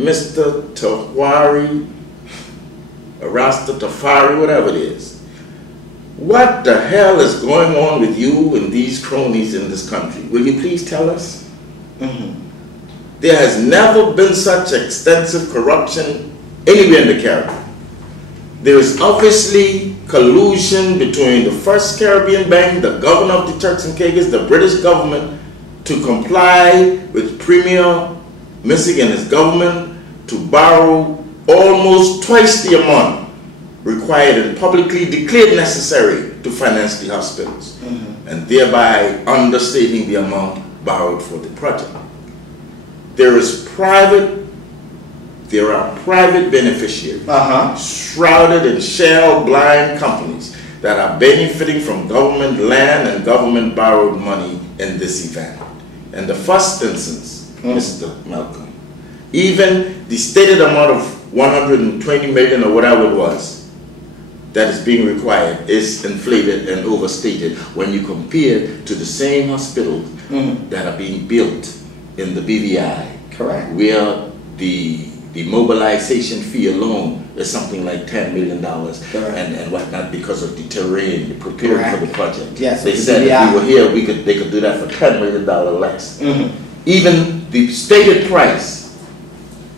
Mr. Tawari, Rasta Tafari, whatever it is, what the hell is going on with you and these cronies in this country? Will you please tell us? There has never been such extensive corruption anywhere in the Caribbean. There is obviously collusion between the First Caribbean Bank, the governor of the Turks and Caicos, the British government, to comply with Premier Michigan's government to borrow almost twice the amount required and publicly declared necessary to finance the hospitals, and thereby understating the amount borrowed for the project. There are private beneficiaries shrouded in shell blind companies that are benefiting from government land and government borrowed money in this event. In the first instance, Mr. Malcolm, even the stated amount of 120 million or whatever it was that is being required is inflated and overstated when you compare to the same hospitals that are being built in the BVI. Correct. Where the mobilization fee alone is something like $10 million and whatnot because of the terrain prepared for the project. Yes, they said if we were here, they could do that for $10 million less. Even the stated price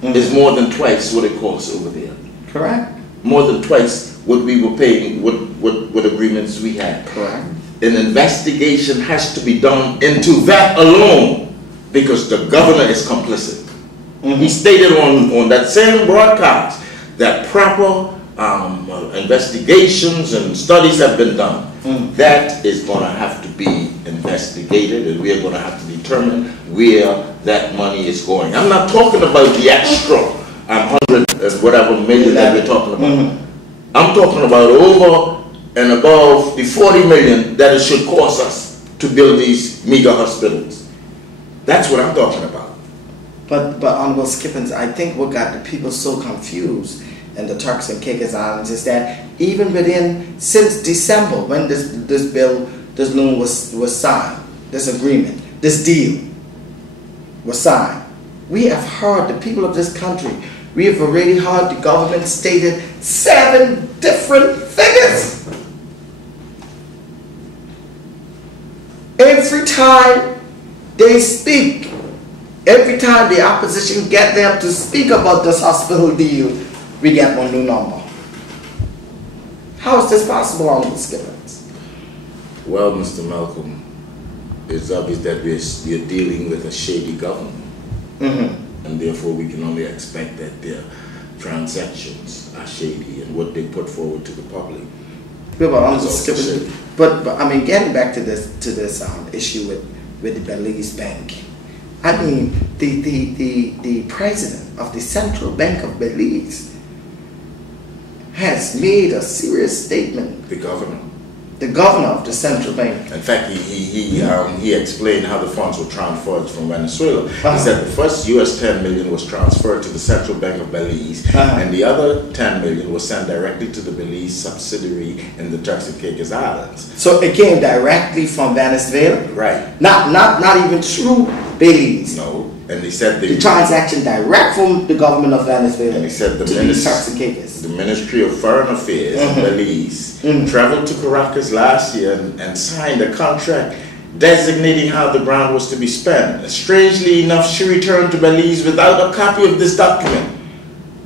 is more than twice what it costs over there. Correct. More than twice what we were paying, what agreements we had. Correct. An investigation has to be done into that alone because the governor is complicit. He stated on that same broadcast that proper investigations and studies have been done. That is going to have to be investigated, and we are going to have to determine where that money is going. I'm not talking about the extra 100 and whatever million that we're talking about. I'm talking about over and above the 40 million that it should cost us to build these mega hospitals. That's what I'm talking about. But Honorable Skippins, I think what got the people so confused in the Turks and Caicos Islands is that even since December, when this loan was signed, this agreement, this deal was signed, we have heard, the people of this country, we have already heard the government stated 7 different figures. Every time they speak, every time the opposition get them to speak about this hospital deal, we get one new number. How is this possible, Honorable Skippins? Well, Mr. Malcolm, it's obvious that we're dealing with a shady government. And therefore we can only expect that their transactions are shady and what they put forward to the public. But I mean, getting back to this issue with the Belize Bank, I mean, the president of the Central Bank of Belize has made a serious statement. The governor of the Central Bank. In fact, he explained how the funds were transferred from Venezuela. He said the first US 10 million was transferred to the Central Bank of Belize, and the other 10 million was sent directly to the Belize subsidiary in the Turks and Caicos Islands. So it came directly from Venezuela? Right. Not even through Belize. No. And he said the transaction direct from the government of Venezuela. And he said the Ministry of Foreign Affairs in Belize traveled to Caracas last year and signed a contract designating how the grant was to be spent. Strangely enough, she returned to Belize without a copy of this document.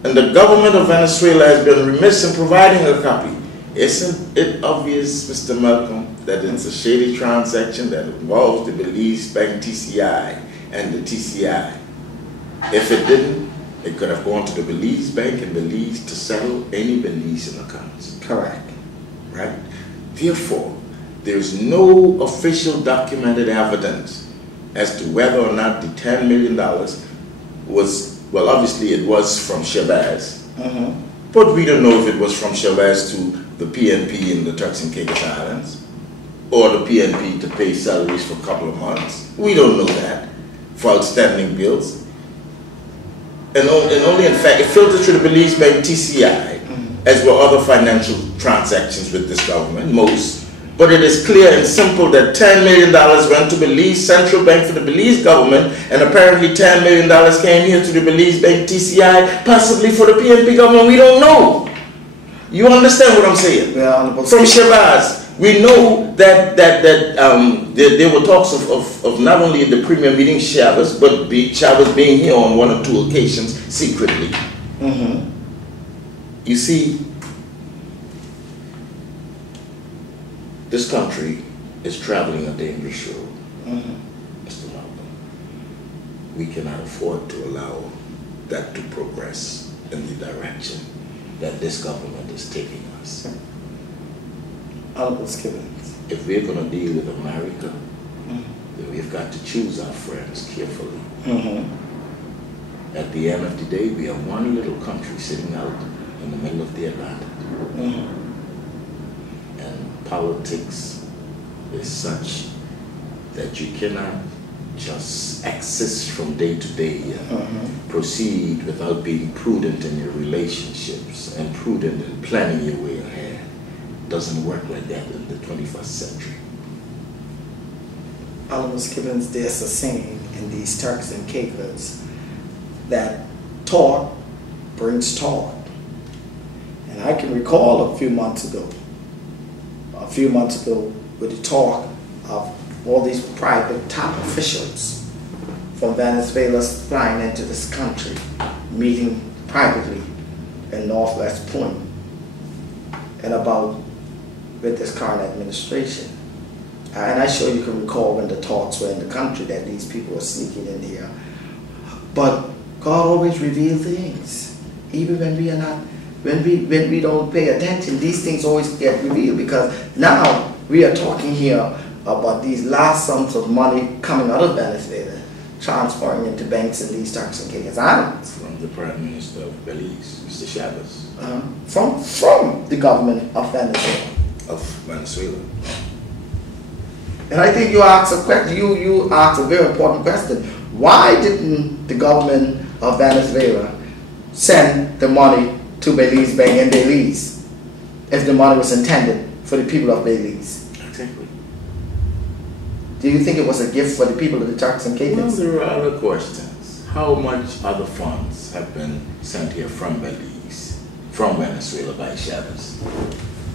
And the government of Venezuela has been remiss in providing a copy. Isn't it obvious, Mr. Malcolm, that it's a shady transaction that involves the Belize Bank TCI and the TCI? If it didn't, it could have gone to the Belize Bank in Belize to settle any Belizean accounts. Correct. Right? Therefore, there's no official documented evidence as to whether or not the $10 million was, well, obviously it was from Shabazz, but we don't know if it was from Shabazz to the PNP in the Turks and Caicos Islands, or the PNP to pay salaries for a couple of months. We don't know that for outstanding bills. And only in fact, it filtered through the Belize Bank TCI, as were other financial transactions with this government, most But it is clear and simple that $10 million went to Belize Central Bank for the Belize government, and apparently $10 million came here to the Belize Bank TCI, possibly for the PNP government. We don't know. You understand what I'm saying? Yeah, from Shabazz, we know that there were talks of not only the premier meeting Shabazz, but Shabazz being here on 1 or 2 occasions secretly. Mm-hmm. You see, this country is traveling a dangerous road, Mr. Malcolm. We cannot afford to allow that to progress in the direction that this government is taking us. If we're going to deal with America, then we've got to choose our friends carefully. At the end of the day, we are one little country sitting out in the middle of the Atlantic. And politics is such that you cannot just exist from day to day and proceed without being prudent in your relationships and prudent in planning your way ahead. It doesn't work like that in the 21st century. Oliver Skippins, there's a saying in these Turks and Caicos that talk brings taught. And I can recall a few months ago with the talk of all these private top officials from Venezuela flying into this country, meeting privately in Northwest Point, and about with this current administration. And I'm sure you can recall when the talks were in the country that these people were sneaking in here. But God always reveals things, even when we are not. When we don't pay attention, these things always get revealed, because now we are talking here about these large sums of money coming out of Venezuela, transferring into banks in these Turks and Caicos Islands. From the Prime Minister of Belize, Mr. Shabazz. From the government of Venezuela. Of Venezuela. And I think you asked a question. You asked a very important question. Why didn't the government of Venezuela send the money to Belize Bank in Belize if the money was intended for the people of Belize? Exactly. Do you think it was a gift for the people of the Turks and Caicos? Well, there are other questions. How much other funds have been sent here from Belize, from Venezuela by Shabazz?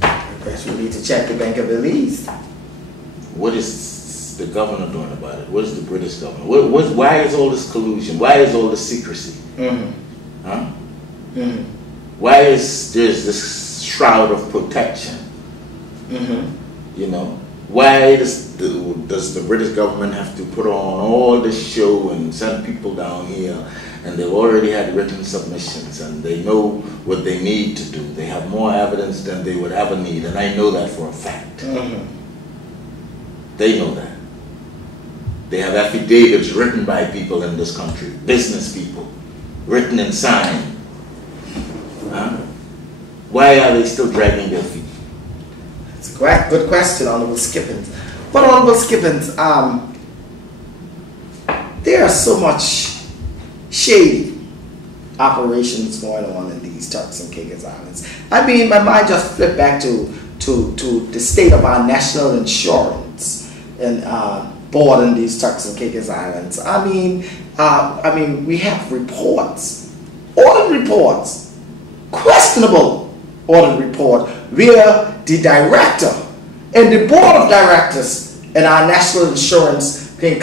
I guess we need to check the Bank of Belize. What is the governor doing about it? What is the British governor? Why is all this collusion? Why is all this secrecy? Huh? Why is there's this shroud of protection? You know, why does the British government have to put on all this show and send people down here, and they've already had written submissions and they know what they need to do? They have more evidence than they would ever need, and I know that for a fact. They know that. They have affidavits written by people in this country, business people, written and signed. Why are they still dragging their feet? It's a good question, Honorable Skippins. But Honorable Skippins, there are so much shady operations going on in these Turks and Caicos Islands. I mean, my mind just flipped back to the state of our national insurance and board in these Turks and Caicos Islands. I mean, we have reports, audit reports, questionable audit report, where the director and the board of directors in our national insurance can